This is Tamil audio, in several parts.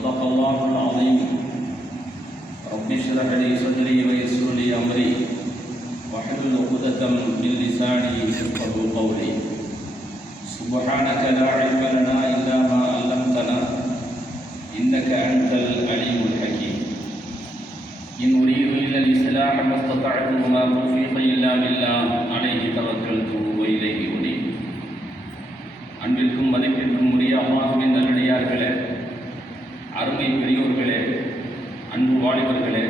صدق الله العظيم رب اشرح لي صدري ويسر لي امري واحلل عقدة من لساني يفقهوا قولي سبحانك لا علم لنا الا ما علمتنا انك انت العليم الحكيم ان اريد الا الاصلاح ما استطعت وما توفيقي الا بالله عليه توكلت واليه انيب அன்பிற்கும் மதிப்பிற்கும் உரிய அல்லாஹுவின் நல்லடியார்களே அருமை பெரியோர்களே அன்பு வாலிபர்களே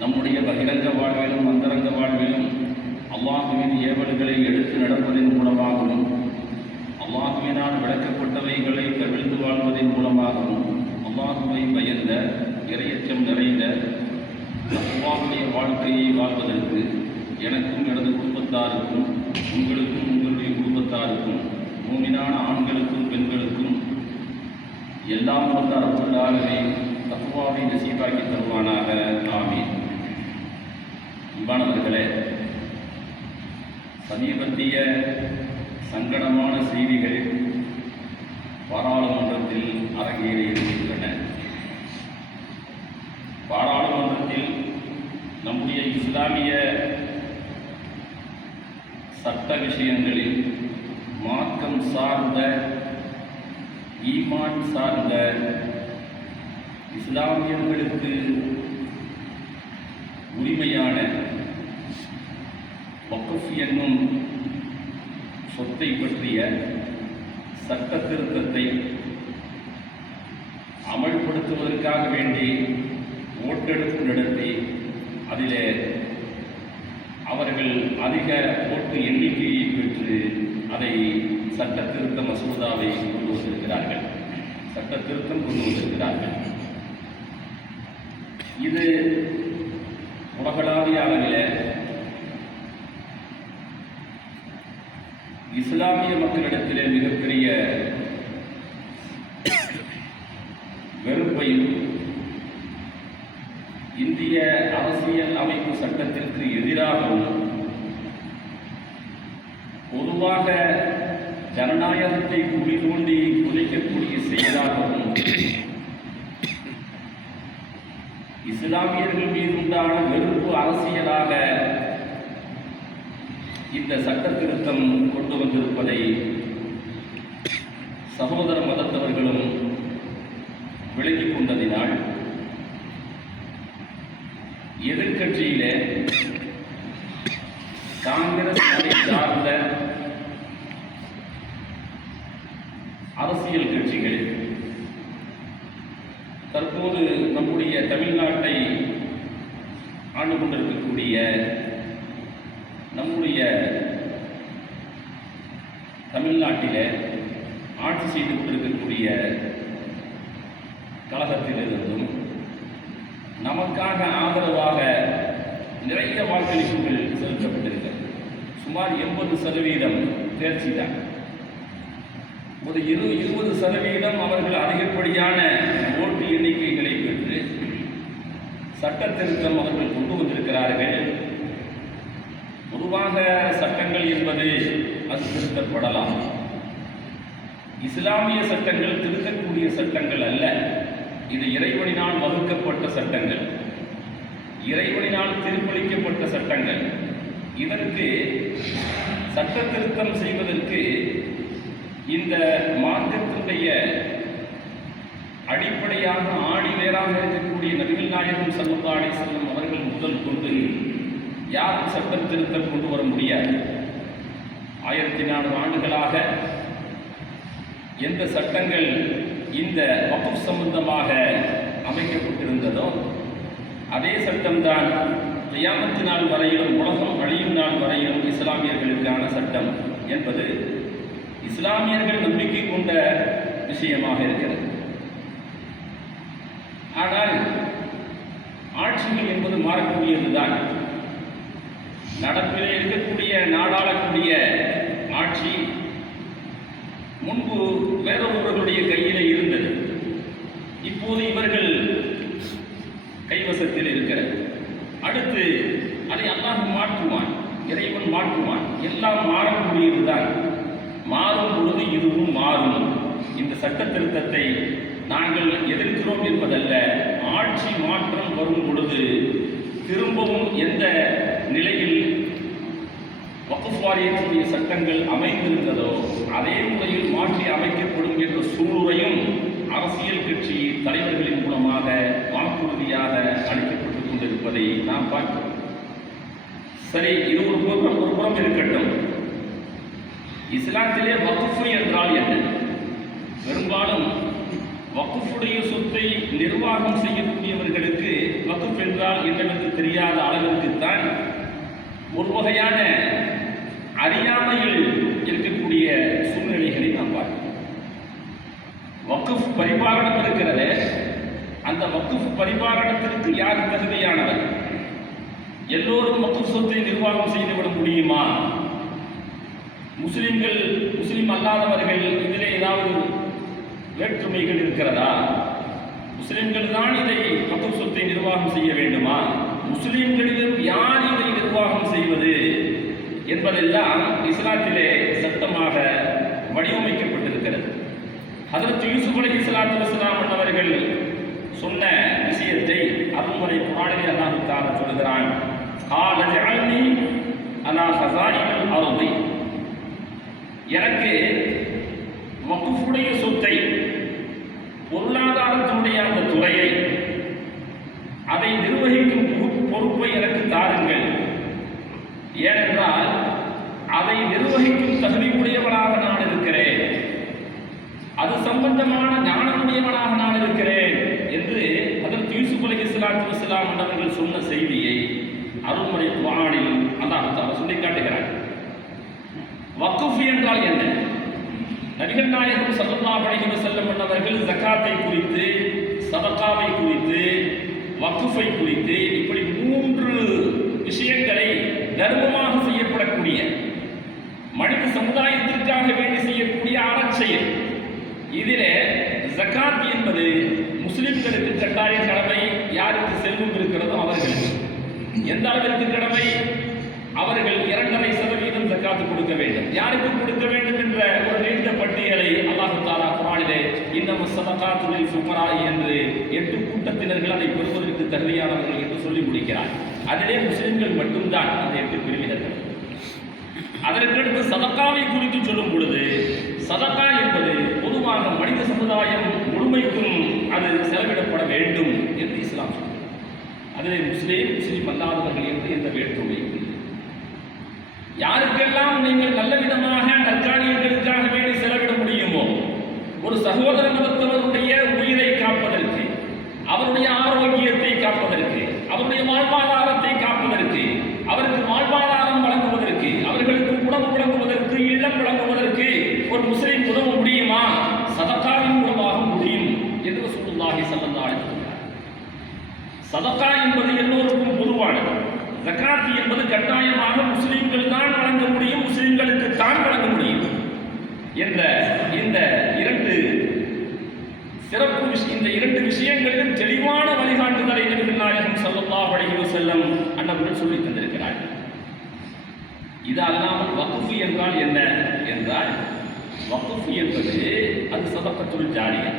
நம்முடைய பகிரங்க வாழ்விலும் அந்தரங்க வாழ்விலும் அல்லாஹுவின் ஏவல்களை எடுத்து நடப்பதன் மூலமாகவும் அல்லாஹுவினால் விளக்கப்பட்டவைகளை தவிழ்ந்து வாழ்வதன் மூலமாகவும் அல்லாஹுவை பயந்த இரையச்சம் நிறைந்த அல்லாஹுடைய வாழ்க்கையை வாழ்வதற்கு எனக்கும் எனது குடும்பத்தாருக்கும் உங்களுக்கும் உங்களுடைய குடும்பத்தாருக்கும் மூமினான ஆண்களுக்கும் பெண்களுக்கும் எல்லாம் வந்த அரசுள்ளாகவே தத்துவாவை நசீபாக்கி தருவானாக. ஆமீன். அன்பானவர்களே சமீபத்திய சங்கடமான செய்திகள் பாராளுமன்றத்தில் அரங்கேறி இருக்கின்றன. பாராளுமன்றத்தில் நம்முடைய இஸ்லாமிய சட்ட விஷயங்களில் மார்க்கம் சார்ந்த ஈமான் சார்ந்த இஸ்லாமியர்களுக்கு உரிமையான வக்குஃப் என்னும் சொத்தை பற்றிய சட்ட திருத்தத்தை அமல்படுத்துவதற்காக வேண்டி ஓட்டெடுப்பு நடத்தி அதிலே அவர்கள் அதிக ஓட்டு எண்ணிக்கையை பெற்று அதை சட்ட திருத்த மசோதாவை கொண்டு வந்திருக்கிறார்கள். சட்ட திருத்தம் கொண்டு வந்திருக்கிறார்கள். இது உலகளாவிய அளவில் இஸ்லாமிய மக்களிடத்திலே மிகப்பெரிய வெறுப்பையும் இந்திய அரசியல் அமைப்பு சட்டத்திற்கு எதிராகவும் பொதுவாக ஜனநாயகத்தை குழி தோண்டி குலைக்கக்கூடிய செயலாகவும் இஸ்லாமியர்கள் மீது உண்டான வெறுப்பு அரசியலாக இந்த சட்ட திருத்தம் கொண்டு வந்திருப்பதை சகோதர மதத்தவர்களும் விலகிக் கொண்டதினால் எதிர்க்கட்சியிலே காங்கிரஸ் அதை சார்ந்த அரசியல் கட்சிகள். தற்போது நம்முடைய தமிழ்நாட்டை ஆண்டு கொண்டிருக்கக்கூடிய நம்முடைய தமிழ்நாட்டில் ஆட்சி செய்து கொண்டிருக்கக்கூடிய கழகத்திலிருந்தும் நமக்காக ஆதரவாக நிறைய வாக்களிப்புகள் செலுத்தப்பட்டிருக்கிறது. சுமார் எண்பது சதவீதம் தேர்ச்சி தான். ஒரு இரு இருபது சதவீதம் அவர்கள் அதிகப்படியான ஓட்டு எண்ணிக்கைகளை பெற்று சட்ட திருத்தம் அவர்கள் கொண்டு வந்திருக்கிறார்கள். பொதுவாக சட்டங்கள் என்பது அது திருத்தப்படலாம். இஸ்லாமிய சட்டங்கள் திருத்தக்கூடிய சட்டங்கள் அல்ல. இது இறைவனினால் வகுக்கப்பட்ட சட்டங்கள். இறைவனினால் திருப்பளிக்கப்பட்ட சட்டங்கள். இதற்கு சட்ட திருத்தம் செய்வதற்கு இந்த மார்க்கத்தினுடைய அடிப்படையாக ஆணி வேறாக இருக்கக்கூடிய நபிகள் நாயகம் சல்லா செல்லும் அவர்கள் முதல் கொண்டு யாரும் சட்ட திருத்தம் கொண்டு வர முடியாது. ஆயிரத்தி நானூறு ஆண்டுகளாக எந்த சட்டங்கள் இந்த வகுப் சம்பந்தமாக அமைக்கப்பட்டிருந்ததோ அதே சட்டம்தான் கியாமத்து நாள் வரையிலும் உலகம் அழியும் நாள் வரையிலும் இஸ்லாமியர்களுக்கான சட்டம் என்பது இஸ்லாமியர்கள் நம்பிக்கை கொண்ட விஷயமாக இருக்கிறது. ஆனால் ஆட்சிகள் என்பது மாறக்கூடியதுதான். நடப்பில் இருக்கக்கூடிய நாடாளக்கூடிய ஆட்சி முன்பு வேறொருவர்களுடைய கையில் இருந்தது. இப்போது இவர்கள் கைவசத்தில் இருக்கிறது. அடுத்து அதை அல்லாஹ் மாற்றுவான் இறைவன் மாற்றுவான். எல்லாம் மாறக்கூடியதுதான். மாறும் பொழுது இதுவும் மாறும். இந்த சட்ட திருத்தத்தை நாங்கள் எதிர்க்கிறோம் என்பதல்ல ஆட்சி மாற்றம் வரும் பொழுது திரும்பவும் எந்த நிலையில் வகுப்பு வாரியத்தினுடைய சட்டங்கள் அமைந்திருந்ததோ அதே முறையில் மாற்றி அமைக்கப்படும் என்ற சூளுரையும் அரசியல் கட்சி தலைவர்களின் மூலமாக வாக்குறுதியாக அளிக்கப்பட்டுக் கொண்டிருப்பதை நாம் பார்க்கிறோம். சரி இது ஒரு புறம் ஒரு புறம் இருக்கட்டும். இஸ்லாத்திலே வகுப்பு என்றால் என்ன? பெரும்பாலும் வகுப்புடைய சொத்தை நிர்வாகம் செய்யக்கூடியவர்களுக்கு வகுப்பு என்றால் என்னவென்று தெரியாத அளவிற்குத்தான் ஒரு வகையான அறியாமையில் இருக்கக்கூடிய சூழ்நிலைகளை நாம் பார்க்கிறோம். வக்குஃப் பரிபாலனம் இருக்கிறது அந்த வக்குஃப் பரிபாலனத்திற்கு யார் தகுதியானவர்? எல்லோரும் வக்குஃப் சொத்தை நிர்வாகம் செய்துவிட முடியுமா? முஸ்லிம்கள் முஸ்லிம் அல்லாதவர்கள் இதிலே ஏதாவது வேற்றுமைகள் இருக்கிறதா? முஸ்லிம்கள் தான் இதை வக்குஃப் சொத்தை நிர்வாகம் செய்ய வேண்டுமா? முஸ்லிம்களிலும் யார் இதை நிர்வாகம் செய்வது என்பதெல்லாம் இஸ்லாத்திலே சட்டமாக வடிவமைக்கப்பட்டிருக்கிறது. அதற்கு யூசுப் அலி இஸ்லாத்து வஸ்லாம் அவர்கள் சொன்ன விஷயத்தை அருள்முறை குரானிலே அல்லாஹ் தாரா சொல்கிறான் கால ஜஅல்னி அலா ஹஸாயினில் அருமை எனக்கு வகுப்புடைய சொத்தை பொருளாதாரத்தினுடைய அந்த துறையை அதை நிர்வகிக்கும் பொறு- பொறுப்பை எனக்கு தாருங்கள். ஏனென்றால் அதை நிர்வகிக்கும் தகுதி உடையவனாக நான் இருக்கிறேன். அது சம்பந்தமான ஞானமுடையவனாக நான் இருக்கிறேன் என்று அதற்கு யூசுப் அலி இஸ்லாத்து இஸ்லாம் அவர்கள் சொன்ன செய்தியை அருள்முறை குரானில் அல்லாஹ் தாலா சொல்லி காட்டுகிறார் வக்குஃப் என்றால் என்ன? நபிகள் நாயகம் சல்லல்லாஹு அலைஹி செல்லம் அவர்கள் ஜக்காத்தை குறித்து சதக்காவை குறித்து வக்குஃபை குறித்து இப்படி மூன்று விஷயங்களை தர்மமாக செய்யப்படக்கூடிய மனித சமுதாயத்திற்காக வேண்டி செய்யக்கூடிய அறச்செயல். இதில் ஜக்காத் என்பது முஸ்லிம்களுக்கு கட்டாய கடமை யாருக்கு செல்வம் இருக்கிறதோ அவர்களுக்கு. எந்த அளவிற்கு கடமை? அவர்கள் இரண்டரை சதவீதம் ஜக்காத்து கொடுக்க வேண்டும். யாருக்கு கொடுக்க வேண்டும் என்ற ஒரு நீண்ட பட்டியலை அல்லாஹு தாலா குரானிலே இன்னமும் சதகாத்துலில் சுமராய் என்று எட்டு கூட்டத்தினர்கள் அதை பெறுவதற்கு தகுதியானவர்கள் என்று சொல்லி முடிக்கிறார். அதிலே முஸ்லிம்கள் மட்டும்தான் அந்த எட்டு பிரிவினர்கள். அதற்கடுத்து சதக்காவை குறித்து சொல்லும் பொழுது சதக்கா என்பது பொதுவாக மனித சமுதாயம் முழுமைக்கும் அது செலவிடப்பட வேண்டும் என்று இஸ்லாம் சொல்கிறது அதிலே முஸ்லீம் முஸ்லீம் அல்லாதவர்கள் என்று எந்த வேற்றுமையும் யாருக்கெல்லாம் நீங்கள் நல்ல விதமாக நற்காரியங்களுக்காக வேண்டி செலவிட முடியுமோ ஒரு சகோதர மதத்தவருடைய உயிரை காப்பதற்கு அவருடைய ஆரோக்கியத்தை காப்பதற்கு அவருடைய வாழ்வாதாரத்தை காப்பதற்கு அவருக்கு வாழ்வாதாரம் வழங்குவதற்கு அவர்களுக்கு உணவு வழங்குவதற்கு இல்லம் வழங்குவதற்கு ஒரு முஸ்லிம் உதவ முடியுமா? சதக்காவின் மூலமாக முடியும் என்று சொல்லுவாகி ஸல்லல்லாஹு அலைஹி சதக்கா என்பது எல்லோருக்கும் பொதுவானது. ஜக்காத் என்பது கட்டாயமாக முஸ்லிம்கள் தான் வழங்க முடியும் முஸ்லிம்களுக்கு தான் வழங்க முடியும் என்ற இந்த இரண்டு சிறப்பு இந்த இரண்டு விஷயங்களிலும் தெளிவான வழிகாட்டுதலை நபிகள் நாயகம் ஸல்லல்லாஹு அலைஹி செல்லம் அண்ணவர்கள் சொல்லி தந்திருக்கிறார்கள். இது அல்லாமல் என்றால் என்ன என்றால் வகுப்பு என்பது அது சதக்கத்துல் ஜாரியா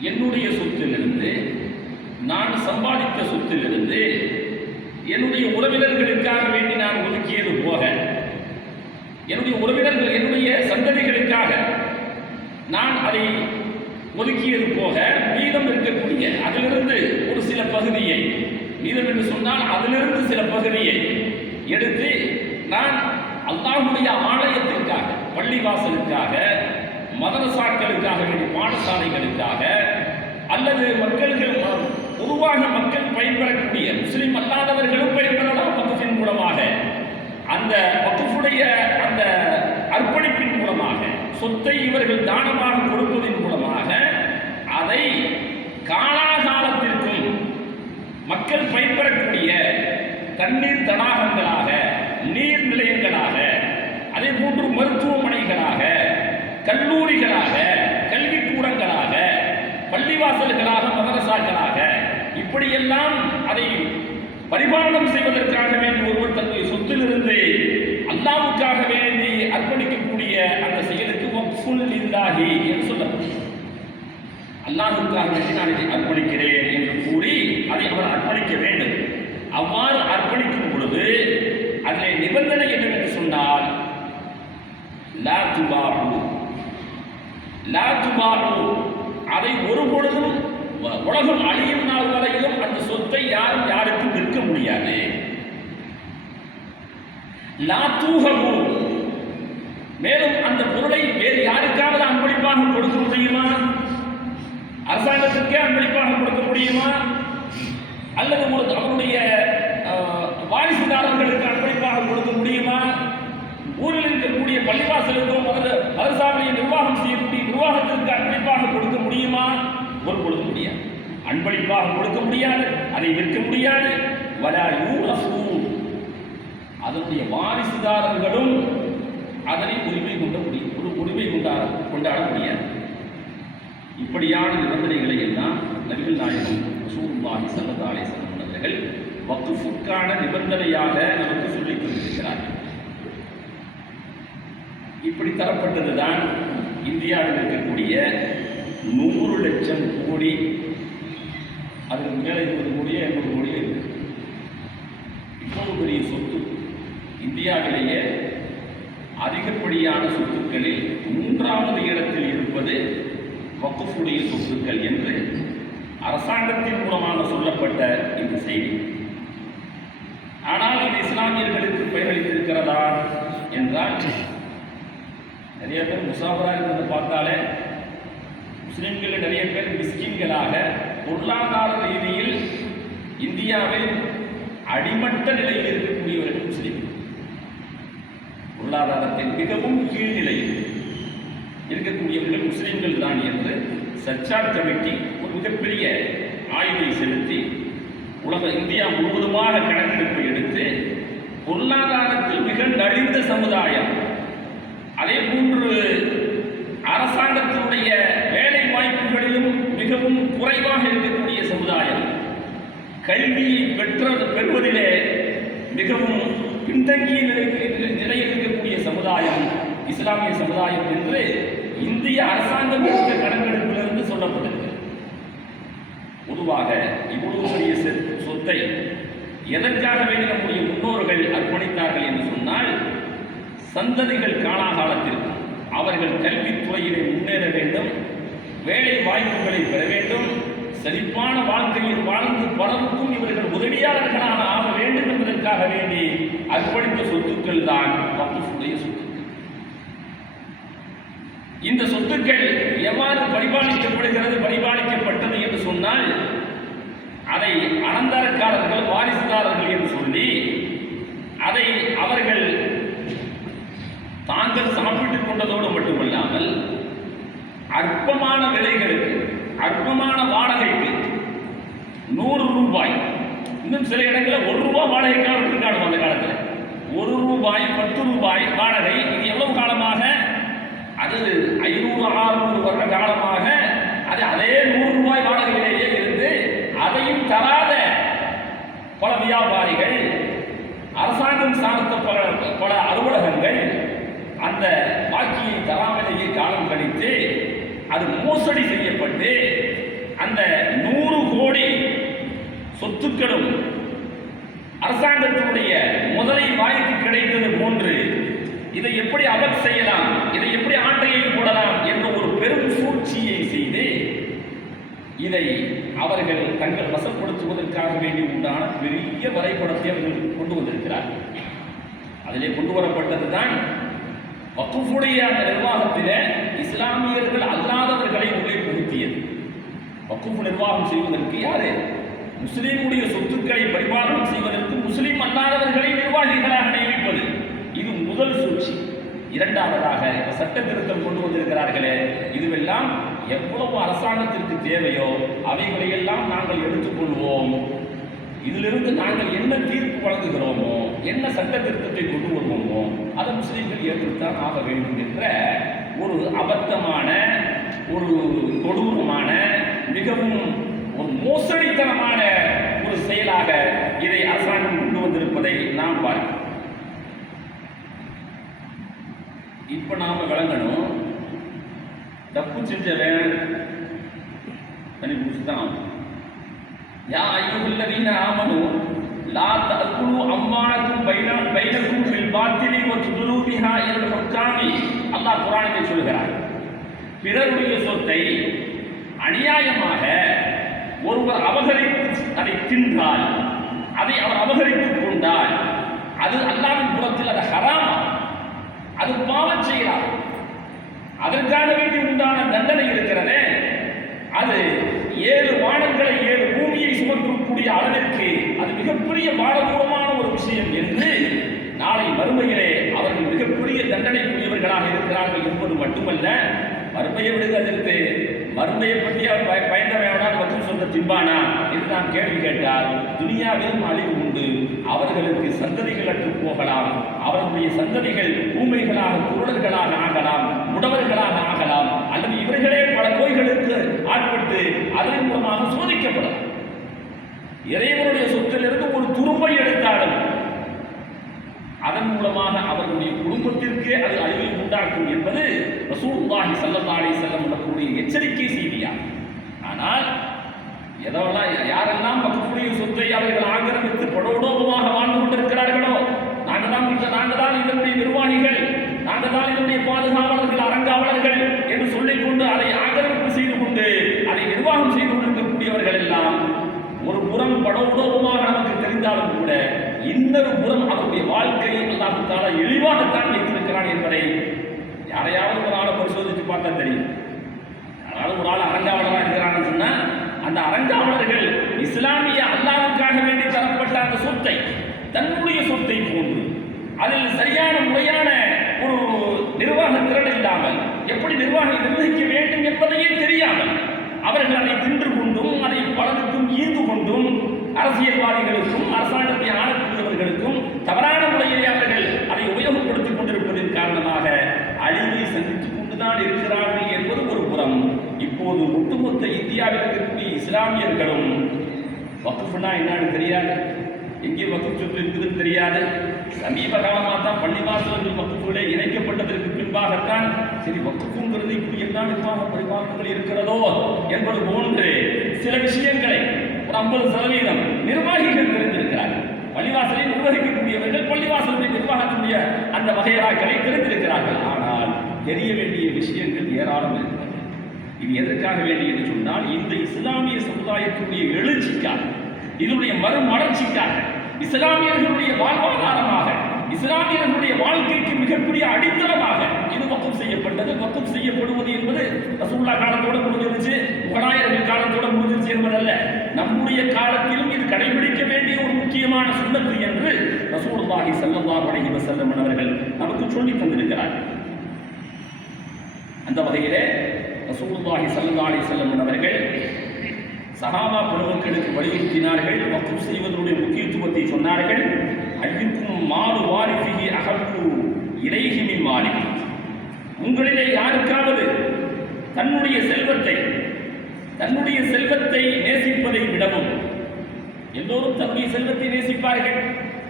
என்னுடைய சொத்திலிருந்து நான் சம்பாதித்த சொத்திலிருந்து என்னுடைய உறவினர்களுக்காக வேண்டி நான் ஒதுக்கியது போக என்னுடைய உறவினர்கள் என்னுடைய சந்ததிகளுக்காக நான் அதை ஒதுக்கியது போக மீதம் இருக்கக்கூடிய அதிலிருந்து ஒரு சில பகுதியை மீதம் என்று சொன்னால் அதிலிருந்து சில பகுதியை எடுத்து நான் அல்லாஹுடைய ஆலயத்திற்காக பள்ளிவாசலுக்காக மதரசாக்களுக்காக வேண்டிய பாடசாலைகளுக்காக அல்லது மக்கள்கள் பொதுவாக மக்கள் பயன்பெறக்கூடிய முஸ்லீம் அல்லாதவர்களும் பயன்பெறலாம் வகுப்பின் மூலமாக. அந்த வகுப்புடைய அந்த அர்ப்பணிப்பின் மூலமாக சொத்தை இவர்கள் தானமாக கொடுப்பதன் மூலமாக அதை காலாகாலத்திற்கும் மக்கள் பயன்பெறக்கூடிய தண்ணீர் தடாகங்களாக நீர் நிலையங்களாக அதே போன்று மருத்துவமனைகளாக கல்லூரிகளாக கல்விக்கூடங்களாக பள்ளிவாசல்களாக மதரசாக்களாக இப்படியெல்லாம் அதை பரிபாலனம் செய்வதற்காக வேண்டி ஒருவர் தன்னுடைய சொத்திலிருந்து அல்லாவுக்காக வேண்டி அர்ப்பணிக்கக்கூடிய அந்த செயலுக்கு வக்ஃப் வக்ஃபுல் என்று சொல்ல அல்லாஹுக்காக வேண்டி நான் இதை அர்ப்பணிக்கிறேன் என்று கூறி அதை அவர் அர்ப்பணிக்க வேண்டும். அவ்வாறு அர்ப்பணிக்கும் பொழுது அதில் நிபந்தனை என்னவென்று சொன்னால் லா துபாரு லா துபாரு அதை ஒரு பொழுதும் உலகம் அழியும் நாள் வரையிலும் அந்த சொத்தை யாரும் யாருக்கும் விற்க முடியாது. லா மேலும் அந்த பொருளை வேறு யாருக்காவது அன்பளிப்பாக கொடுக்க முடியுமா? அரசாங்கத்திற்கே அன்பளிப்பாக கொடுக்க முடியுமா? அல்லது ஒரு அவருடைய வாரிசுதாரர்களுக்கு அன்பளிப்பாக கொடுக்க முடியுமா? ஊரில் இருக்கக்கூடிய பள்ளிவாசலுக்கும் மத மதசாமியை நிர்வாகம் செய்யக்கூடிய நிர்வாகத்திற்கு அன்பளிப்பாக கொடுக்க முடியுமா? ஒரு கொடுக்க முடியாது. அன்பளிப்பாக கொடுக்க முடியாது அதை விற்க முடியாது. வலா அதனுடைய வாரிசுதாரர்களும் அதனை உரிமை கொண்ட முடியும் ஒரு உரிமை கொண்டாட கொண்டாட முடியாது. இப்படியான நிபந்தனைகளை எல்லாம் நபிகள் நாயகம் சூர்வாகி சல்லதாலே அலைஹி வக்குஃபுக்கான நிபந்தனையாக நமக்கு சொல்லிக் கொண்டிருக்கிறார்கள். இப்படி தரப்பட்டதுதான் இந்தியாவில் இருக்கக்கூடிய நூறு லட்சம் கோடி. அதுக்கு மேலே இருபது கோடியே எண்பது கோடியே இருக்கு. இவ்வளவு பெரிய சொத்து. இந்தியாவிலேயே அதிகப்படியான சொத்துக்களில் மூன்றாவது இடத்தில் இருப்பது வக்குஃபுடைய சொத்துக்கள் என்று அரசாங்கத்தின் மூலமாக சொல்லப்பட்ட இந்த செய்தி. ஆனால் இது இஸ்லாமியர்களுக்கு பயனளித்திருக்கிறதா? என்றால் நிறைய பேர் முசாஃபராக இருந்ததை பார்த்தாலே முஸ்லிம்கள் நிறைய பேர் மிஸ்கின்களாக பொருளாதார ரீதியில் இந்தியாவில் அடிமட்ட நிலையில் இருக்கக்கூடியவர்கள் முஸ்லிம். பொருளாதாரத்தின் மிகவும் கீழ்நிலையில் இருக்கக்கூடியவர்கள் முஸ்லிம்கள் தான் என்று சச்சார் கமிட்டி ஒரு மிகப்பெரிய ஆய்வை செலுத்தி உலக இந்தியா முழுவதுமாக கணக்கெடுப்பு எடுத்து பொருளாதாரத்தில் மிக நலிந்த சமுதாயம் அதே போன்று அரசாங்கத்தினுடைய குறைவாக இருக்கக்கூடிய சமுதாயம். கல்வியை பெற்றது பெறுவதிலே மிகவும் பின்தங்கிய நிலையில் நிலையில் இருக்கக்கூடிய சமுதாயம் இஸ்லாமிய சமுதாயம் என்று இந்திய அரசாங்கம் எடுத்த கணக்கெடுப்பிலிருந்து சொல்லப்பட்டது. பொதுவாக இவ்வளவு பெரிய சொத்தை எதற்காக வேண்டி நம்முடைய முன்னோர்கள் அர்ப்பணித்தார்கள் என்று சொன்னால் சந்ததிகள் காலாகாலத்திற்கு அவர்கள் கல்வித்துறையிலே முன்னேற வேண்டும் வேலை வாய்ப்புகளை பெற வேண்டும். செழிப்பான வாழ்க்கையில் வாழ்ந்து பலருக்கும் இவர்கள் உதவியாளர்களாக ஆக வேண்டும் என்பதற்காக வேண்டி அர்ப்பணித்த சொத்துக்கள் தான் வக்ஃபுடைய சொத்துக்கள். இந்த சொத்துக்கள் எவ்வாறு பரிபாலிக்கப்படுகிறது பரிபாலிக்கப்பட்டது என்று சொன்னால் அதை அனந்தரக்காரர்கள் வாரிசுதாரர்கள் என்று சொல்லி அதை அவர்கள் தாங்கள் சாப்பிட்டுக் கொண்டதோடு மட்டுமல்லாமல் அற்பமான விலைகளுக்கு அற்பமான வாடகைக்கு நூறு ரூபாய். இன்னும் சில இடங்களில் ஒரு ரூபாய் வாடகைக்காக விட்டுருக்காங்க அந்த காலத்தில். ஒரு ரூபாய் பத்து ரூபாய் வாடகை. இது எவ்வளவு காலமாக? அது ஐநூறு ஆறுநூறு வருட காலமாக. அது அதே நூறு ரூபாய் வாடகையிலேயே இருந்து அதையும் தராத பல வியாபாரிகள் அரசாங்கம் சார்ந்த பல பல அலுவலகங்கள் அந்த பாக்கியை தராமலேயே காலம் கழித்து அது மோசடி செய்யப்பட்டு அந்த நூறு கோடி சொத்துக்களும் அரசாங்கத்தினுடைய முதலை வாய்க்கு கிடைத்தது போன்று இதை எப்படி அவர் செய்யலாம்? இதை எப்படி ஆட்டையில் போடலாம் என்ற ஒரு பெரும் சூழ்ச்சியை செய்து இதை அவர்கள் தங்கள் வசப்படுத்துவதற்காக வேண்டி உண்டான பெரிய வரைபடத்தை அவர்கள் கொண்டு வந்திருக்கிறார்கள். அதிலே கொண்டு வரப்பட்டது தான் வக்குஃபுடைய அந்த நிர்வாகத்திலே இஸ்லாமியர்கள் அல்லாதவர்களை உள்ளே புகுத்தியது. வக்குஃபு நிர்வாகம் செய்வதற்கு யாரு? முஸ்லீமுடைய சொத்துக்களை பரிபாலனம் செய்வதற்கு முஸ்லீம் அல்லாதவர்களை நிர்வாகிகளாக நியமிப்பது. இது முதல் சூழ்ச்சி. இரண்டாவதாக இப்ப சட்ட திருத்தம் கொண்டு வந்திருக்கிறார்களே இதுவெல்லாம் எவ்வளவு அரசாங்கத்திற்கு தேவையோ அவைகளையெல்லாம் நாங்கள் எடுத்துக்கொள்வோம். இதிலிருந்து நாங்கள் என்ன தீர்ப்பு வழங்குகிறோமோ என்ன சட்ட திருத்தத்தை கொண்டு வருவோமோ அதை முஸ்லீம்கள் ஏற்றுத்தான் ஆக வேண்டும் என்ற ஒரு அபத்தமான ஒரு கொடூரமான மிகவும் ஒரு மோசடித்தனமான ஒரு செயலாக இதை அரசாங்கம் கொண்டு வந்திருப்பதை நாம் பார்க்கிறோம் இப்ப நாம விளங்கணும் தப்பு செஞ்சவன் தனி குடிச்சு தான் ஆகணும். யா ஆமனும் லா தஅக்குலு அம்மானக்கும் பைன பைனக்கும் பில் பாத்திலி வ துதுலு பிஹா இலல் ஹுக்காமி அல்லாஹ் குர்ஆனிலே சொல்கிறார். பிறருடைய சொத்தை அநியாயமாக ஒருவர் அபகரித்து அதை தின்றால் அதை அவர் அபகரித்துக் கொண்டால் அது அல்லாவின் புறத்தில் அது ஹராமா அது பாவம் செய்கிறார் அதற்காக வேண்டி உண்டான தண்டனை இருக்கிறதே. அது ஏழு வானங்களை ஏழு பூமியை சுமக்கக்கூடிய அளவிற்கு அது மிகப்பெரிய பாரதூரமான ஒரு விஷயம் என்று நாளை மறுமையிலே அவர்கள் மிகப்பெரிய தண்டனைக்குரியவர்களாக இருக்கிறார்கள் என்பது மட்டுமல்ல மறுமையை விடுங்க அதற்கு மறுமையை பற்றி அவர் பய மற்றும் சொந்த திம்பானா என்று நாம் கேள்வி கேட்டால் துனியாவிலும் அழிவு உண்டு. அவர்களுக்கு சந்ததிகள் அற்று போகலாம். அவர்களுடைய சந்ததிகள் ஊமைகளாக குரலர்களாக ஆகலாம் முடவர்களாக ஆகலாம் அல்லது இவர்களே பல ஆட்பட்டு அதன் மூலமாக சோதிக்கப்படும். இறைவனுடைய சொத்திலிருந்து ஒரு துரும்பை எடுத்தாலும் அதன் மூலமாக அவர்களுடைய குடும்பத்திற்கே அது அழிவை உண்டாக்கும் என்பது ரசூலுல்லாஹி சல்லல்லாஹி அலைஹி வஸல்லம் எச்சரிக்கை செய்தியா ஆனால் எதெல்லாம் யாரெல்லாம் மக்களுடைய சொத்தை அவர்கள் ஆக்கிரமித்து படோடோபமாக வாழ்ந்து கொண்டிருக்கிறார்களோ நாங்கள் தான் நாங்கள் தான் இதனுடைய நிர்வாணிகள் நாங்கள் தான் இதனுடைய பாதுகாவலர்கள் அறங்காவலர்கள் என்று சொல்லிக்கொண்டு அதை ஆக்கிரமிப்பு செய்து கொண்டு நிர்வாகம் செய்து கொண்டிருக்கக்கூடியவர்கள் எல்லாம் ஒரு புறம் படோடோபமாக நமக்கு தெரிந்தாலும் கூட இன்னொரு புறம் அவருடைய வாழ்க்கையை அல்லாஹால எளிவாகத்தான் இழிவாகத்தான் வைத்திருக்கிறான் என்பதை யாரையாவது ஒரு ஆளை பரிசோதித்து பார்த்தா தெரியும். யாராவது ஒரு ஆள் அரங்காவலராக இருக்கிறான்னு சொன்னால் அந்த அரங்காவலர்கள் இஸ்லாமிய அல்லாவுக்காக வேண்டி தரப்பட்ட அந்த சொத்தை தன்னுடைய சொத்தை போன்று அதில் சரியான முறையான ஒரு நிர்வாக திறன் இல்லாமல் எப்படி நிர்வாகம் நிர்வகிக்க வேண்டும் என்பதையே தெரியாமல் அவர்கள் அதை தின்று கொண்டும் அதை பலருக்கும் ஈர்ந்து கொண்டும் அரசியல்வாதிகளுக்கும் அரசாங்கத்தை ஆளக்கூடியவர்களுக்கும் தவறான முறையிலே அவர்கள் அதை உபயோகப்படுத்திக் கொண்டிருப்பதன் காரணமாக அழிவை சந்தித்துக் கொண்டுதான் இருக்கிறார்கள் என்பது ஒரு புறம். இப்போது ஒட்டுமொத்த இந்தியாவில் இருக்கக்கூடிய இஸ்லாமியர்களும் வக்குஃப்னா என்னன்னு தெரியாது? எங்கே வக்குஃப் சொத்து இருக்குதுன்னு தெரியாது? சமீப காலமாக தான் பள்ளிவாசல்கள் வகுப்புகளே இணைக்கப்பட்டதற்கு பின்பாகத்தான் சரி வகுப்புங்கிறது இப்படி எல்லாம் நிர்வாக பரிமாற்றங்கள் இருக்கிறதோ என்பது போன்று சில விஷயங்களை ஒரு ஐம்பது சதவீதம் நிர்வாகிகள் தெரிந்திருக்கிறார்கள். பள்ளிவாசலை நிர்வகிக்கக்கூடியவர்கள் பள்ளிவாசலுடைய நிர்வாகத்துடைய அந்த வகையராக்களை தெரிந்திருக்கிறார்கள். ஆனால் தெரிய வேண்டிய விஷயங்கள் ஏராளம் இருக்கிறது இது எதற்காக வேண்டி என்று சொன்னால் இந்த இஸ்லாமிய சமுதாயத்தினுடைய எழுச்சிக்காக இதனுடைய மறுமலர்ச்சிக்காக இஸ்லாமியர்களுடைய வாழ்வாதாரமாக இஸ்லாமியர்களுடைய வாழ்க்கைக்கு மிகப்பெரிய அடித்தளமாக இது வக்கம் செய்யப்பட்டது. வக்கம் செய்யப்படுவது என்பது ரசூல்லா காலத்தோட முடிஞ்சிருச்சு முகலாயர்கள் காலத்தோட முடிஞ்சிருச்சு என்பதல்ல. நம்முடைய காலத்திலும் இது கடைபிடிக்க வேண்டிய ஒரு முக்கியமான சுண்ணத்து என்று ரசூலுல்லாஹி ஸல்லல்லாஹு அலைஹி வஸல்லம் அவர்கள் நமக்கு சொல்லி தந்திருக்கிறார்கள். அந்த வகையிலே ரசூலுல்லாஹி ஸல்லல்லாஹு அலைஹி வஸல்லம் அவர்கள் சஹாபா பெருமக்களுக்கு வலியுறுத்தினார்கள் வக்ஃப் செய்வதனுடைய முக்கியத்துவத்தை சொன்னார்கள். ஐயுக்கும் மாறு வாரிசிகி அகப்பு இலைஹி மின் வாரிகி உங்களிலே யாருக்காவது தன்னுடைய செல்வத்தை தன்னுடைய செல்வத்தை நேசிப்பதை விடவும் எல்லோரும் தன்னுடைய செல்வத்தை நேசிப்பார்கள்.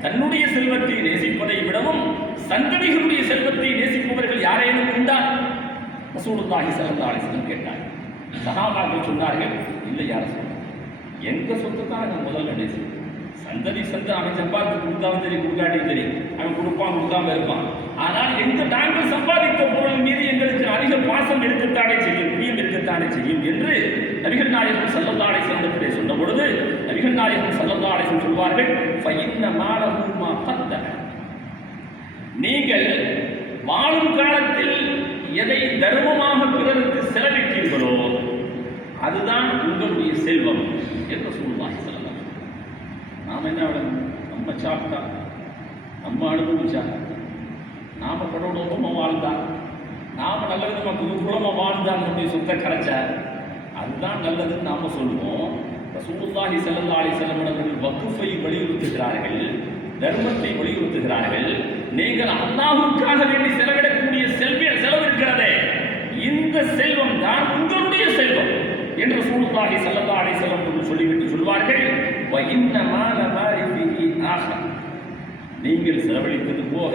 தன்னுடைய செல்வத்தை நேசிப்பதை விடவும் சந்ததிகளுடைய செல்வத்தை நேசிப்பவர்கள் யாரேனும் உண்டா? ரசூலுல்லாஹி ஸல்லல்லாஹு அலைஹி வஸல்லம் கேட்டார் சஹாபாக்கள் சொன்னார்கள் இல்லை யார் எங்க எந்த சொத்துக்காக நான் முதல்ல நேசிப்போம் சந்ததி சந்த அவன் சம்பாதித்து கொடுத்தாலும் சரி கொடுக்காட்டியும் சரி அவன் கொடுப்பான் கொடுக்காம இருப்பான். ஆனால் எங்க நாங்கள் சம்பாதித்த பொருள் மீது எங்களுக்கு அதிக பாசம் எடுத்துத்தானே செய்யும் பிரியம் எடுத்துத்தானே செய்யும் என்று நபிகள் நாயகம் சல்லல்லாஹு சந்தத்திலே சொன்ன பொழுது நபிகள் நாயகம் சல்லல்லாஹு சொல்வார்கள் ஃபஇன்ன மாலஹு பத்த நீங்கள் வாழும் காலத்தில் எதை தர்மமாக பிறருக்கு செலவிட்டீர்களோ அதுதான் உங்களுடைய செல்வம் என்று சொல்லுவாங்க சொல்லலாம் நாம் என்ன விளங்கும் நம்ம சாப்பிட்டா நம்ம அனுபவிச்சா நாம் கடவுளோகமாக வாழ்ந்தா நாம் நல்ல விதமாக குதூகூலமாக வாழ்ந்தா நம்முடைய சொத்தை கரைச்சா அதுதான் நல்லதுன்னு நாம் சொல்லுவோம். ரசூலுல்லாஹி ஸல்லல்லாஹு அலைஹி வகுப்பை வலியுறுத்துகிறார்கள் தர்மத்தை வலியுறுத்துகிறார்கள். நீங்கள் அல்லாஹுக்காக வேண்டி செலவிடக்கூடிய செல்வ செலவு இருக்கிறதே. இந்த செல்வம் தான் உங்களுடைய செல்வம். என்று ரசூலுல்லாஹி ஸல்லல்லாஹு அடை வஸல்லம் என்று சொல்லிவிட்டு சொல்வார்கள் நீங்கள் செலவழித்தது போக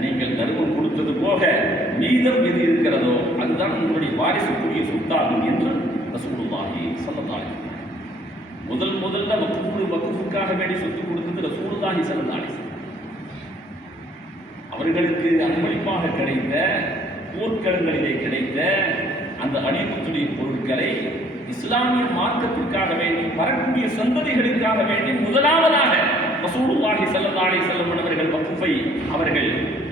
நீங்கள் தர்மம் கொடுத்தது போக மீதம் எது இருக்கிறதோ அதுதான் உங்களுடைய வாரிசுக்குரிய சொத்தாகும் என்று ரசூலுல்லாஹி சல்லல்லாஹி முதல் முதல்ல வக்குஃபு வக்குஃபுக்காக வேண்டி சொத்து கொடுத்தது ரசூலுல்லாஹி சல்லல்லாஹி அவர்களுக்கு அன்பளிப்பாக கிடைத்த போர்க்களங்களிலே கிடைத்த அந்த அடிமுத்துடைய பொருட்களை இஸ்லாமிய மார்க்கத்திற்காக வேண்டி வரக்கூடிய சந்ததிகளுக்காக வேண்டி முதலாவதாக ரசூலுல்லாஹி ஸல்லல்லாஹு செல்லும் அவர்கள் வகுப்பை அவர்கள்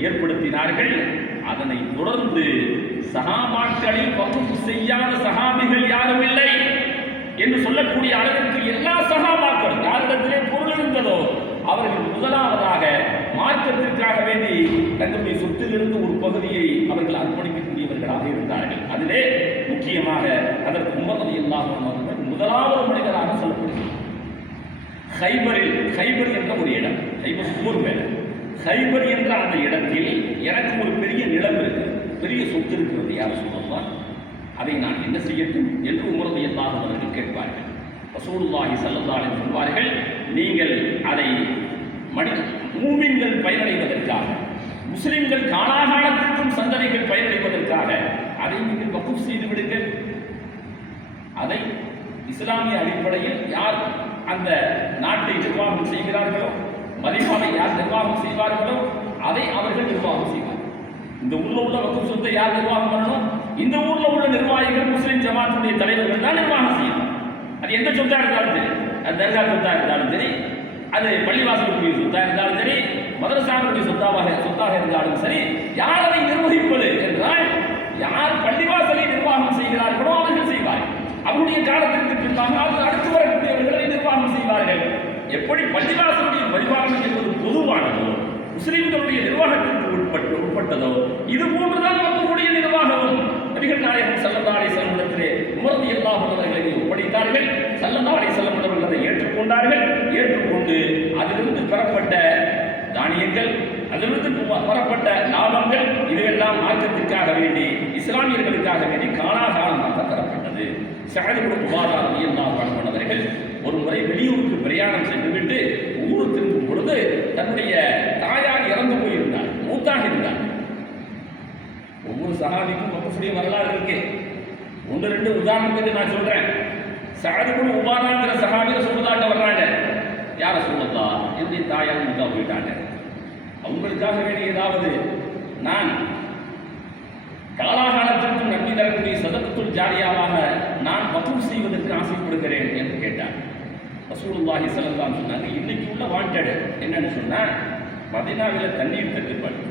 ஏற்படுத்தினார்கள். அதனை தொடர்ந்து சகாபாக்களை வகுப்பு செய்யாத சகாபிகள் யாரும் இல்லை என்று சொல்லக்கூடிய அளவிற்கு எல்லா சகாபாக்களும் யாரிடத்திலே பொருள் இருந்ததோ அவர்கள் முதலாவதாக மார்க்கத்திற்காக வேண்டி தங்களுடைய சொத்திலிருந்து ஒரு பகுதியை அவர்கள் அர்ப்பணிக்கக்கூடியவர்களாக இருந்தார்கள். அதிலே முக்கியமாக அதற்கு உமரது இல்லாமல் அவர்கள் முதலாவது மனிதராக சொல்லப்படுகிறது ஹைபரில் ஹைபர் என்ற ஒரு இடம் ஹைபர் ஊர் மேல. ஹைபர் என்ற அந்த இடத்தில் எனக்கு ஒரு பெரிய நிலம் இருக்கு பெரிய சொத்து இருக்கிறது யார் சொல்லலாம் அதை நான் என்ன செய்யட்டும் என்று உமரது இல்லாதவர்கள் கேட்பார்கள். ரசூலுல்லாஹி ஸல்லல்லாஹு சொல்வார்கள் நீங்கள் அதை மனித மூமின்கள் பயனடைவதற்காக முஸ்லிம்கள் காலாகாலத்திற்கும் சந்ததிகள் பயனளிப்பதற்காக அதை நீங்கள் வகுப் செய்து விடுங்கள். அதை இஸ்லாமிய அடிப்படையில் யார் அந்த நாட்டை நிர்வாகம் செய்கிறார்களோ மதிப்பாவை யார் நிர்வாகம் செய்வார்களோ அதை அவர்கள் நிர்வாகம் செய்வார்கள். இந்த ஊர்ல உள்ள வகுப்பு சொத்தை யார் நிர்வாகம் பண்ணணும்? இந்த ஊர்ல உள்ள நிர்வாகிகள் முஸ்லிம் ஜமாத்துடைய தலைவர்கள் தான் நிர்வாகம் செய்யணும். அது எந்த சொத்தா இருந்தாலும் சரி அது தர்கா சொத்தா இருந்தாலும் சரி அது பள்ளிவாசலுக்குரிய சொத்தா இருந்தாலும் சரி மதரசாவுடைய சொத்தாக சொத்தாக இருந்தாலும் சரி யார் அதை நிர்வகிப்பது என்றால் யார் பள்ளிவாசலை நிர்வாகம் செய்கிறார்களோ அவர்கள் செய்வார்கள். அவருடைய காலத்திற்கு பின்பாக அது அடுத்து வரக்கூடியவர்களை நிர்வாகம் செய்வார்கள். எப்படி பள்ளிவாசலுடைய பரிபாலனம் என்பது பொதுவானதோ முஸ்லிம்களுடைய நிர்வாகத்திற்கு உட்பட்டு உட்பட்டதோ இது போன்றுதான் மக்களுடைய நிர்வாகமும். நபிகள் நாயகம் சல்லல்லாஹு செல்வத்திலே உமரது எல்லா அவர்களை ஒப்படைத்தார்கள். செல்லந்தாடை செல்லப்பட்டவர்கள் அதை ஏற்றுக்கொண்டார்கள். மானியங்கள் அதிலிருந்து வரப்பட்ட லாபங்கள் இதுவெல்லாம் மார்க்கத்திற்காக வேண்டி இஸ்லாமியர்களுக்காக வேண்டி காலாகாலமாக தரப்பட்டது. சகதிபுர உபாதாரம் எல்லா வழங்கினவர்கள் ஒரு முறை வெளியூருக்கு பிரயாணம் சென்றுவிட்டு ஊரு திரும்பும் பொழுது தன்னுடைய தாயார் இறந்து போயிருந்தார் மூத்தாக இருந்தார். ஒவ்வொரு சகாபிக்கும் வகுப்புடைய வரலாறு இருக்கு. ஒன்று ரெண்டு உதாரணத்துக்கு நான் சொல்றேன். சகதிபுர உபாதாங்கிற சகாபிக சொல்றதாட்ட வர்றாங்க. யார சொல்லதா என்னுடைய தாயார் மூத்தா போயிட்டாங்க. உங்களுக்காக வேண்டிய ஏதாவது நான் காலாகாலத்திற்கும் நம்பி தரக்கூடிய சதத்துள் ஜாரியாவாக நான் வசூல் செய்வதற்கு ஆசைப்படுகிறேன் என்று கேட்டார். ரசூலுல்லாஹி ஸல்லல்லாஹு சொன்னாங்க இன்னைக்கு உள்ள வாண்டட் என்னன்னு சொன்னால் மதினாவில் தண்ணீர் தட்டுப்பாடு.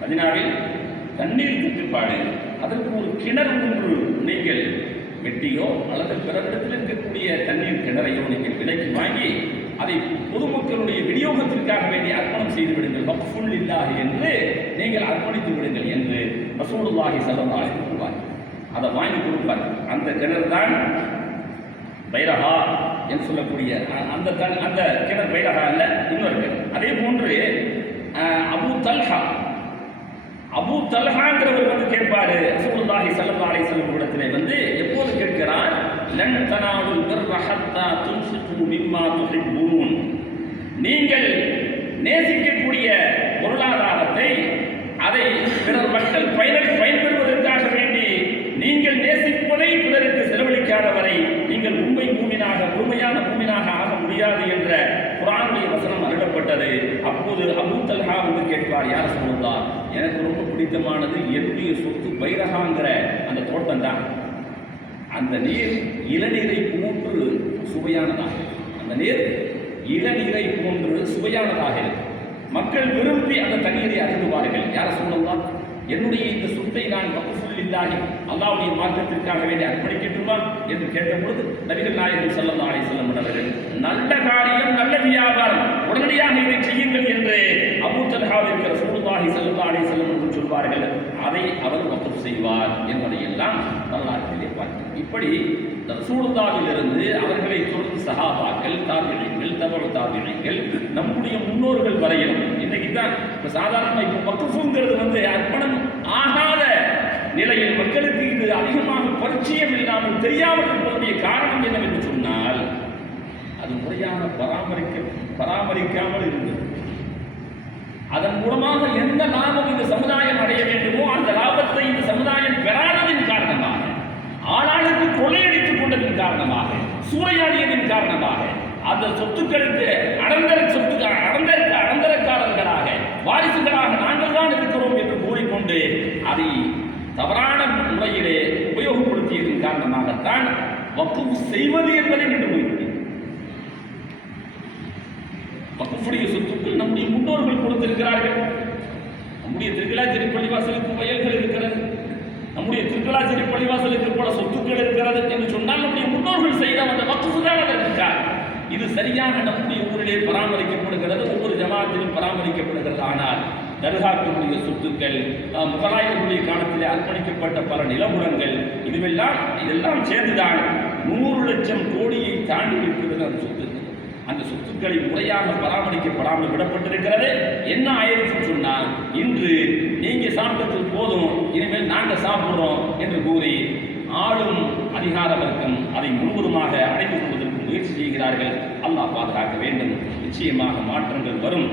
மதினாவில் தண்ணீர் தட்டுப்பாடு. அதற்கு ஒரு கிணறு ஒன்று நீங்கள் வெட்டியோ அல்லது பிறரிடத்தில் இருக்கக்கூடிய தண்ணீர் கிணறையோ நீங்கள் விலைக்கு வாங்கி அதை பொதுமக்களுடைய விநியோகத்திற்காக வேண்டிய அர்ப்பணம் செய்து விடுங்கள். வக்ஃபுல் இல்லாஹி என்று நீங்கள் அர்ப்பணித்து விடுங்கள் என்று ரசூலுல்லாஹி ஸல்லல்லாஹு கூறுவார். அதை வாங்கி கொடுப்பார். அந்த கிணறு தான் பைரஹா என்று சொல்லக்கூடிய அந்த தன் அந்த கிணறு பைரஹா அல்ல இன்னொரு கிணறு. அதே போன்று அபு அபூ தல்ஹா. அபூ தல்ஹாங்கிறவர் வந்து கேட்பாரு. ரசூலுல்லாஹி ஸல்லல்லாஹு அலைஹி இடத்திலே வந்து எப்போது கேட்கிறார்? லன் தனாலுல் பிர்ர ஹத்தா துன்ஃபிகு மிம்மா துஹிப்பூன் நீங்கள் நேசிக்கக்கூடிய பொருளாதாரத்தை அதை பிறர் மக்கள் பயனர் பயன்பெறுவதற்காக வேண்டி நீங்கள் நேசிப்பதை பிறருக்கு செலவழிக்காத வரை நீங்கள் உண்மை பூமினாக முழுமையான பூமினாக ஆக முடியாது என்ற குரானுடைய வசனம் அருளப்பட்டது. அப்போது அபூ தல்ஹா வந்து கேட்பார் யார் சொல்லுவார் எனக்கு ரொம்ப பிடித்தமானது என்னுடைய சொத்து பைரகாங்கிற அந்த தோட்டம் தான் அந்த நீர் இளநீரை போன்று சுவையானதாக அந்த நீர் இளநீரை போன்று சுவையானதாக மக்கள் விரும்பி அந்த தண்ணீரை அருந்துவார்கள். யார சொல்லலாம் என்னுடைய இந்த சொத்தை நான் வகுப்புல் இல்லாஹி அல்லாவுடைய மார்க்கத்திற்காக வேண்டி அர்ப்பணிக்கட்டுமா என்று கேட்டபொழுது நபிகள் நாயகம் செல்லம் அலைஹி வஸல்லம் அவர்கள் நல்ல காரியம் நல்ல வியாபாரம். உடனடியாக இதை செய்யுங்கள் என்று அபூ தல்ஹாவிற்கு ரசூலுல்லாஹி ஸல்லல்லாஹு அலைஹி வஸல்லம் அவர்கள் சொல்வார்கள். அதை அவர் வகுப்பு செய்வார் என்பதை எல்லாம் வரலாற்றிலே இப்படி ரசூலுல்லாவிலிருந்து அவர்களை தொடர்ந்து சகாபாக்கள் தாபிழைகள் தவறு தாபிழைகள் நம்முடைய முன்னோர்கள் வரையிலும் இன்னைக்கு தான் இப்போ சாதாரணமாக இப்போ வக்குஃபுங்கிறது வந்து அர்ப்பணம் ஆகாத நிலையில் மக்களுக்கு இது அதிகமாக பரிச்சயம் இல்லாமல் தெரியாமல் இருப்பதனுடைய காரணம் என்னவென்று சொன்னால் அது முறையாக பராமரிக்க பராமரிக்காமல் இருந்தது. அதன் மூலமாக எந்த லாபம் இந்த சமுதாயம் அடைய வேண்டுமோ அந்த லாபத்தை இந்த சமுதாயம் பெறாததின் ஆளாளுக்கு கொள்ளையடித்துக் கொண்டதின் காரணமாக சூறையாடியதின் காரணமாக அந்த சொத்துக்களுக்கு அடந்தர சொத்து அடந்தர அடந்தரக்காரர்களாக வாரிசுகளாக நாங்கள் தான் இருக்கிறோம் என்று கூறிக்கொண்டு அதை தவறான முறையிலே உபயோகப்படுத்தியதன் காரணமாகத்தான் வக்குப் செய்வது என்பதை நின்று போய்விட்டது. வக்குஃபுடைய சொத்துக்கள் நம்முடைய முன்னோர்கள் கொடுத்திருக்கிறார்கள். நம்முடைய திருக்களா திருப்பள்ளி வாசலுக்கு வயல்கள் இருக்கிறது. நம்முடைய திருக்கலாச்சேரி பள்ளிவாசலுக்கு பல சொத்துக்கள் இருக்கிறது என்று சொன்னால் நம்முடைய முன்னோர்கள் செய்த அந்த வக்குஃபு தான் இது சரியாக நம்முடைய ஊரிலே பராமரிக்கப்படுகிறது ஒவ்வொரு ஜமாத்திலும் பராமரிக்கப்படுகிறது. ஆனால் தர்காக்களுடைய சொத்துக்கள் முகலாயர்களுடைய காலத்திலே அர்ப்பணிக்கப்பட்ட பல நிலபுலங்கள் இதுவெல்லாம் இதெல்லாம் சேர்ந்துதான் நூறு லட்சம் கோடியை தாண்டி இருக்கிறது அந்த சொத்து. அந்த சொத்துக்களை முறையாக பராமரிக்கப்படாமல் விடப்பட்டிருக்கிறது. என்ன ஆயிடுச்சுன்னு சொன்னால் இன்று நீங்கள் சாப்பிட்டது போதும் இனிமேல் நாங்கள் சாப்பிட்றோம் என்று கூறி ஆளும் அதிகார வர்க்கம் அதை முழுவதுமாக அடைந்து கொள்வதற்கு முயற்சி செய்கிறார்கள். அல்லாஹ் பாதுகாக்க வேண்டும். நிச்சயமாக மாற்றங்கள் வரும்.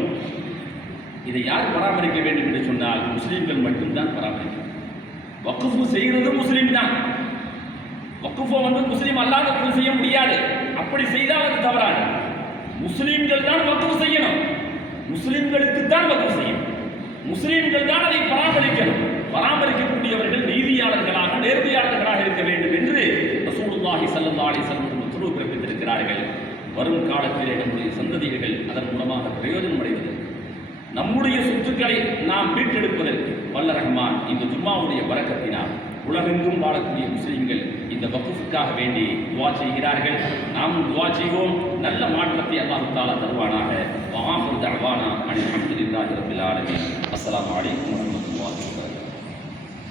இதை யார் பராமரிக்க வேண்டும் என்று சொன்னால் முஸ்லீம்கள் மட்டும்தான் பராமரிக்க வக்குஃபு செய்கிறது முஸ்லீம் தான். வக்குஃபை வந்து முஸ்லீம் அல்லாதவர்கள் செய்ய முடியாது. அப்படி செய்தால் அது தவறாது முஸ்லீம்கள் தான் வக்குஃப் செய்யணும். முஸ்லீம்களுக்கு தான் வக்குஃப் செய்யணும். முஸ்லீம்கள் தான் அதை பராமரிக்கணும். பராமரிக்கக்கூடியவர்கள் நீதியாளர்களாக நேர்மையாளர்களாக இருக்க வேண்டும் என்று ரசூலுல்லாஹி ஸல்லல்லாஹு அலைஹி உத்தரவு பிறப்பித்திருக்கிறார்கள். வரும் காலத்திலே நம்முடைய சந்ததிகள் அதன் மூலமாக பிரயோஜனம் அடைவது. நம்முடைய சொத்துக்களை நாம் மீட்டெடுப்பதற்கு வல்ல ரஹ்மான் இந்த ஜும்மாவுடைய வரக்கத்தினால் உலகெங்கும் வாழக்கூடிய முஸ்லீம்கள் இந்த வகுப்புக்காக வேண்டி துவா செய்கிறார்கள். நாமும் துவா செய்வோம். நல்ல மாற்றத்தை அல்லாஹ் தாலா தருவானாக. வாஹர் தர்வானா அலி அஹமதுல்லாஹி ரபில் ஆலமீன். அஸ்ஸலாமு அலைக்கும்.